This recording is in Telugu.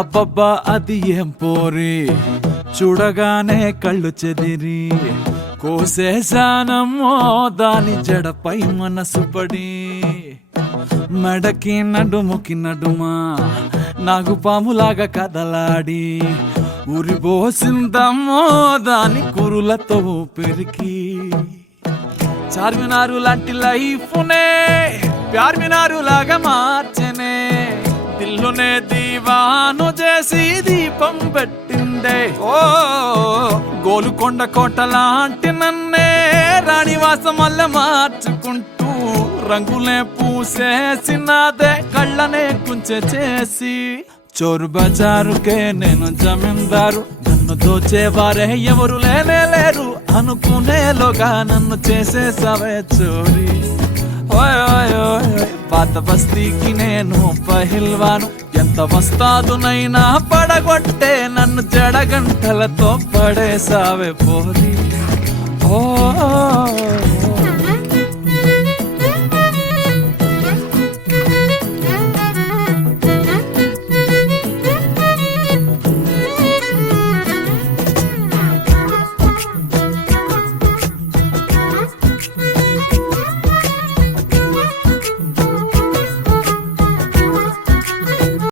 అబ్బబ్బా అది ఏం పోరి, చూడగానే కళ్ళు చెదిరి కోసేశానమ్మో దాని జడపై మనసు పడి. మెడకి నడుముకి నడుమా నాగుపాములాగా కదలాడి ఉరిబోసిందమ్మో దాని కురులతో పెరికి. చార్మినారు లాంటి లైఫ్నే ప్యార్మినారు లాగా మార్చనే, దిల్లునే దీవాను చేసి దీపం పెట్టిందే. ఓ గోలుకొండ కోట లాంటి నన్నే రాణివాసం వల్ల మార్చుకుంటూ రంగులే పూసేసినాదే కళ్ళనే కుంచె చేసి. చోరు బజారుకే నేను జమీందారు, నన్ను దోచేవారే ఎవరు లేనే లేరు అనుకునేలోగా నన్ను చేసేసావే చోరీ. ఓయ్ ఓయ్ ఓయ్ పాత బస్తీకి నేను పహిల్వాను, ఎంత వస్తాదునైనా పడగొట్టే నన్ను జడగంటలతో పడేసావే పోరి. ఓ